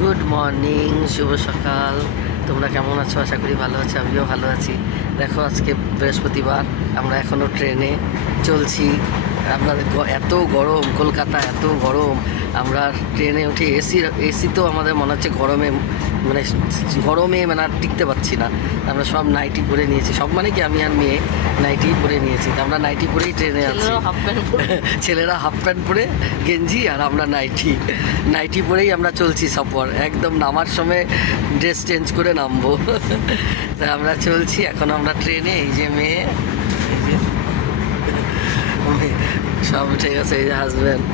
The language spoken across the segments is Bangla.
গুড মর্নিং, শুভ সকাল। তোমরা কেমন আছো? আশা করি ভালো আছো, আমিও ভালো আছি। দেখো আজকে বৃহস্পতিবার, আমরা এখনও ট্রেনে চলছি। আপনাদের এত গরম, কলকাতা এত গরম। আমরা ট্রেনে উঠে এসি তো আমাদের মনে হচ্ছে গরমে আর টিকতে পারছি না। আমরা সব নাইটি পরে নিয়েছি, সব মানে কি আমি আর মেয়ে নাইটি পরে নিয়েছি। তো আমরা নাইটি পরেই ট্রেনে আছি। ছেলেরা হাফ প্যান্ট পরে গেঞ্জি, আর আমরা নাইটি পরেই আমরা চলছি সফর। একদম নামার সময় ড্রেস চেঞ্জ করে নামবো। তা আমরা চলছি এখন, আমরা ট্রেনে। এই যে মেয়ে, সব উঠে গেছে। এই যে হাজব্যান্ড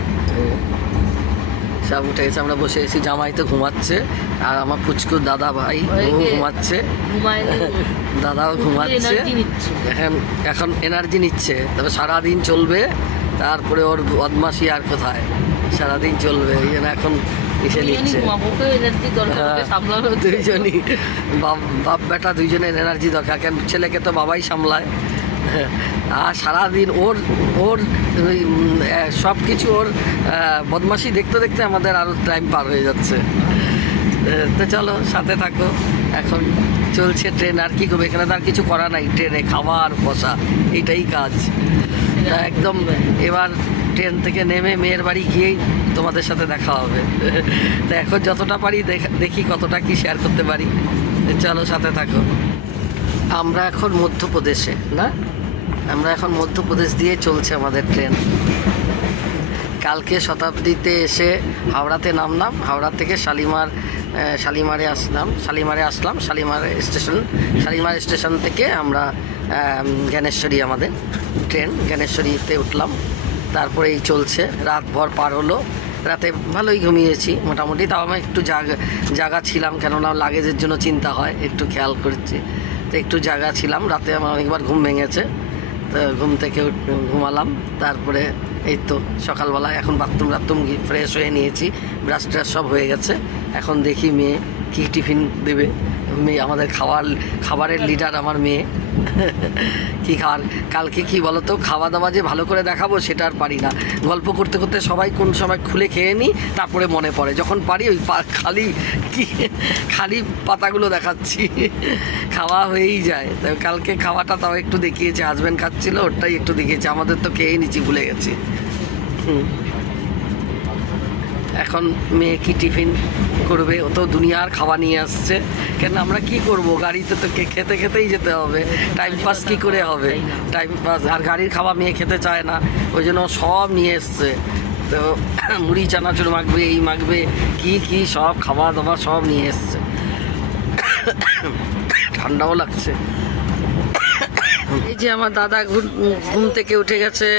সব উঠে গেছে, আমরা বসে গেছি। জামাই তো ঘুমাচ্ছে, আর আমার পুচকুর দাদা ভাই ও ঘুমাচ্ছে, দাদাও ঘুমাচ্ছে। এখন এনার্জি নিচ্ছে, তবে সারাদিন চলবে। তারপরে ওর বদমাশি আর কোথায়, সারাদিন চলবে। এই জন্য এখন এসে নিচ্ছে। দুইজনই বাপ বেটা দুইজনের এনার্জি দরকার। কেন ছেলেকে তো বাবাই সামলায়, আর সারাদিন ওর সব কিছু, ওর বদমাশি দেখতে দেখতে আমাদের আরও টাইম পার হয়ে যাচ্ছে। তো চলো সাথে থাকো। এখন চলছে ট্রেন, আর কি করবে, এখানে তো আর কিছু করা নাই। ট্রেনে খাওয়ার বসা, এইটাই কাজ। তা একদম এবার ট্রেন থেকে নেমে মেয়ের বাড়ি গিয়েই তোমাদের সাথে দেখা হবে। তো এখন যতটা পারি দেখি কতটা কি শেয়ার করতে পারি। চলো সাথে থাকো। আমরা এখন মধ্যপ্রদেশে, না আমরা এখন মধ্যপ্রদেশ দিয়ে চলছে আমাদের ট্রেন। কালকে শতাব্দীতে এসে হাওড়াতে নামলাম, হাওড়া থেকে শালিমারে আসলাম। শালিমার স্টেশন থেকে আমরা জ্ঞানেশ্বরী, আমাদের ট্রেন জ্ঞানেশ্বরীতে উঠলাম। তারপরে এই চলছে, রাতভর পার হলো। রাতে ভালোই ঘুমিয়েছি মোটামুটি, তাও আমি একটু জাগা ছিলাম, কেননা লাগেজের জন্য চিন্তা হয়, একটু খেয়াল করছি। তো একটু জাগা ছিলাম, রাতে আমার অনেকবার ঘুম ভেঙেছে। তো ঘুম থেকে ঘুমালাম। তারপরে এই তো সকালবেলায় এখন বাথরুম ফ্রেশ হয়ে নিয়েছি, ব্রাশ ট্রাশ সব হয়ে গেছে। এখন দেখি মেয়ে কী টিফিন দেবে। মেয়ে আমাদের খাবারের লিডার, আমার মেয়ে। কী খাওয়ার কালকে কি বলো তো, খাওয়া দাওয়া যে ভালো করে দেখাবো সেটা আর পারি না। গল্প করতে করতে সবাই কোন সময় খুলে খেয়ে নিই, তারপরে মনে পড়ে। যখন পারি ওই খালি পাতাগুলো দেখাচ্ছি, খাওয়া হয়েই যায়। তো কালকে খাওয়াটা তাও একটু দেখিয়েছে, হাজব্যান্ড খাচ্ছিল, ওটাই একটু দেখিয়েছে। আমাদের তো খেয়েই নিচ্ছি, ভুলে গেছি। এখন মেয়ে কি টিফিন করবে, ও তো দুনিয়ার খাওয়া নিয়ে আসছে। কেন আমরা কি করব, গাড়িতে তো খেতেই যেতে হবে। টাইম পাস কী করে হবে, টাইম পাস। আর গাড়ির খাওয়া মেয়ে খেতে চায় না, ওই জন্য সব নিয়ে এসছে। তো মুড়ি চানাচুর মাখবে, এই মাখবে, কি সব খাওয়া দাওয়া সব নিয়ে এসছে। ঠান্ডাও লাগছে। এই যে আমার দাদা ঘুম থেকে উঠে গেছে।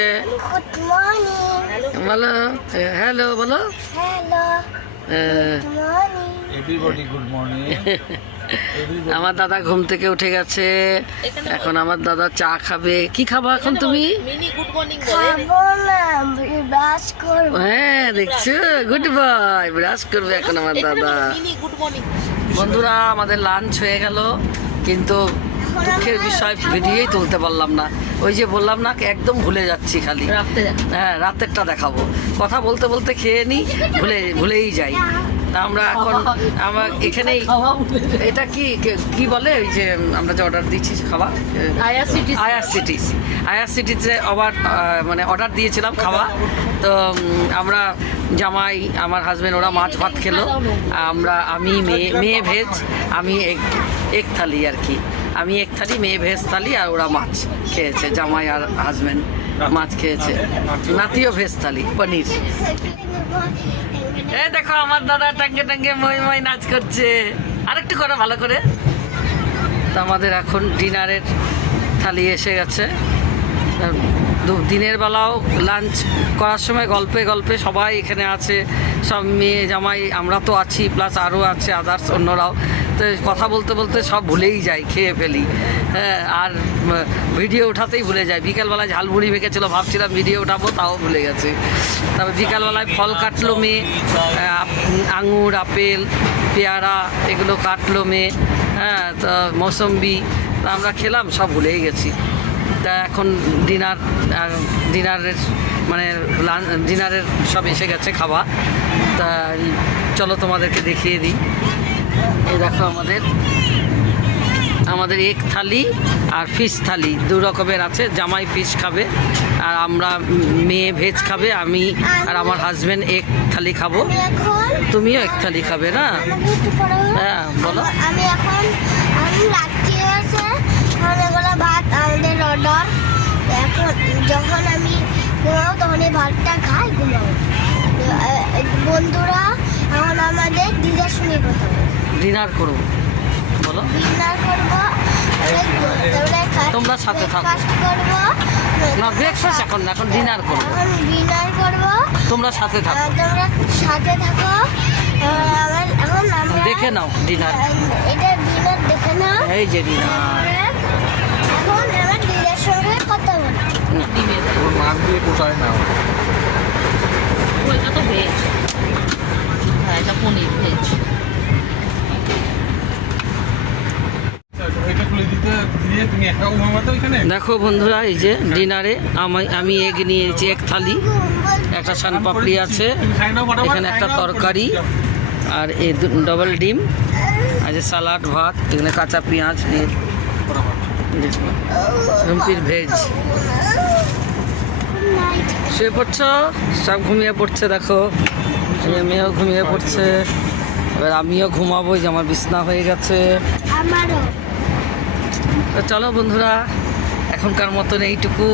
বলো হ্যালো, বলো আমার দাদা ঘুম থেকে উঠে গেছে। এখন আমার দাদা চা খাবে। কি খাবো এখন তুমি? হ্যাঁ দেখছো, গুড বয়, ব্রাশ করবে এখন আমার দাদা। বন্ধুরা, আমাদের লাঞ্চ হয়ে গেল, কিন্তু দুঃখের বিষয় ভিডিওই তুলতে পারলাম না। ওই যে বললাম না, একদম ভুলে যাচ্ছি খালি। হ্যাঁ, রাতেরটা দেখাবো। কথা বলতে বলতে খেয়ে নিই, ভুলেই যাই। আমরা এখন আমার এখানেই, এটা কি বলে, ওই যে আমরা যে অর্ডার দিচ্ছি খাওয়া, আইআরসিটিতে মানে অর্ডার দিয়েছিলাম খাওয়া। তো আমরা জামাই, আমার হাজব্যান্ড, ওরা মাছ ভাত খেলো। আমি মেয়ে ভেজ, আমি এক থালি আর কি। আমি এক থালি, মেয়ে ভেজ থালি, আর ওরা মাছ খেয়েছে। জামাই আর হাজব্যান্ড মাছ খেয়েছে, নাতিও ভেজ থালি, পনির। এই দেখো আমার দাদা টাঙ্গে মই নাচ করছে। আরেকটু করো ভালো করে। তো আমাদের এখন ডিনারের থালি এসে গেছে। দিনের বেলাও লাঞ্চ করার সময় গল্পে সবাই এখানে আছে, সব মেয়ে জামাই, আমরা তো আছি, প্লাস আরও আছে আদার্স অন্যরাও। তো কথা বলতে বলতে সব ভুলেই যাই, খেয়ে ফেলি। হ্যাঁ, আর ভিডিও ওঠাতেই ভুলে যাই। বিকালবেলায় ঝালমুড়ি মেখেছিল, ভাবছিলাম ভিডিও ওঠাবো, তাও ভুলে গেছি। তারপর বিকালবেলায় ফল কাটলো মেয়ে, আঙুর, আপেল, পেয়ারা, এগুলো কাটলো মেয়ে। হ্যাঁ, তো মৌসম্বি, আমরা খেলাম, সব ভুলেই গেছি। তা এখন ডিনারের মানে ডিনারের সব এসে গেছে খাওয়া। তা চলো তোমাদেরকে দেখিয়ে দিই। এই দেখো আমাদের এক থালি আর ফিশ থালি দু রকমের আছে। জামাই ফিশ খাবে আর আমরা মেয়ে ভেজ খাবে। আমি আর আমার হাজবেন্ড এক থালি খাবো, তুমিও এক থালি খাবে না? হ্যাঁ বলো। আমি রাত্রি হয়েছে, এগুলো ভাত আমাদের অর্ডার। এখন যখন আমি ঘুমাবো তখন এই ভাতটা খাই, ঘুমাবো। বন্ধুরা এখন আমাদের দিদার সঙ্গে কথা বলবো, ডিনার করবো, বলো। ডিনার করবো, তোমরা সাথে থাকো। করবো না, ব্রেকফাস্ট এখন না, এখন ডিনার করবো। এখন ডিনার করবো, তোমরা সাথে থাকো, তোমরা সাথে থাকো। এখন আমরা দেখে নাও ডিনার। এটা ডিনার দেখে নাও। এই যে ডিনার। এখন আমার দিদার সঙ্গে কথা বলি। মাছ দিয়ে কোথায় না ওইটা তো ভেজ, হ্যাঁ এটা পনির ভেজ। এটা খুলে দিতে দিয়ে তুমি একা ঘুমাতে ওইখানে। দেখো বন্ধুরা, এই যে ডিনারে আমি এগ নিয়েছি, এক থালি, একটা সানপাপড়ি আছে, এখানে একটা তরকারি আর এই ডবল ডিম, আর যে সালাড, ভাত, এখানে কাঁচা পেঁয়াজ দিয়ে রুমপির ভেজ। শুয়ে পড়ছ, সব ঘুমিয়ে পড়ছে। দেখো মেয়েও ঘুমিয়ে পড়ছে, এবার আমিও ঘুমাবো, যে আমার বিছনা হয়ে গেছে। আমারও। তো চলো বন্ধুরা, এখনকার মতন এইটুকু।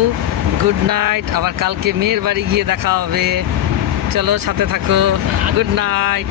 Good night. আবার কালকে মেয়ের বাড়ি গিয়ে দেখা হবে। চলো সাথে থাকো। Good night.